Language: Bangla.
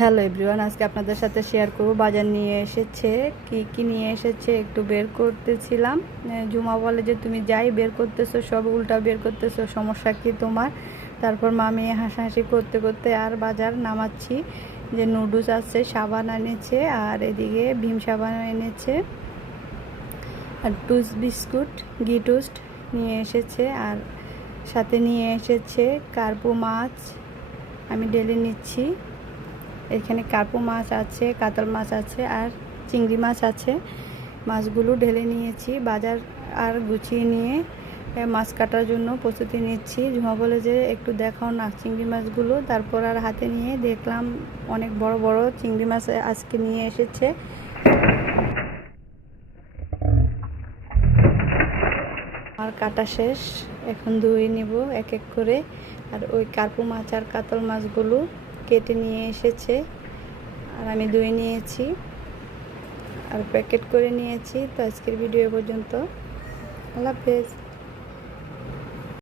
হ্যালো এভরিওয়ান, আজকে আপনাদের সাথে শেয়ার করব বাজার নিয়ে এসেছে কি নিয়ে এসেছে একটু বের করতেছিলাম। জুমা বলে যে তুমি যাই বের করতেছো সব উল্টা বের করতেছো, সমস্যা কি তোমার? তারপর মামি হাসাহাসি করতে করতে আর বাজার নামাচ্ছি। যে নুডলস আছে, সাবান এনেছে, আর এদিকে ভীম সাবান এনেছে, আর টুস্ট বিস্কুট ঘি টোস্ট নিয়ে এসেছে, আর সাথে নিয়ে এসেছে কার্পু মাছ। আমি ডেলি নিচ্ছি। এখানে কার্পু মাছ আছে, কাতল মাছ আছে, আর চিংড়ি মাছ আছে। মাছগুলো ঢেলে নিয়েছি বাজার আর গুছিয়ে নিয়ে মাছ কাটার জন্য প্রস্তুতি নিচ্ছি। ঝুমা বলে যে একটু দেখাও না চিংড়ি মাছগুলো। তারপর আর হাতে নিয়ে দেখলাম অনেক বড় বড় চিংড়ি মাছ আজকে নিয়ে এসেছে। আর কাটা শেষ, এখন ধুয়ে নিব এক এক করে। আর ওই কার্পু মাছ আর কাতল মাছগুলো কেটে নিয়ে এসেছে, আর আমি ধুয়ে নিয়েছি আর প্যাকেট করে নিয়েছি। তো আজকের ভিডিও পর্যন্ত, আল্লাহ হাফেজ।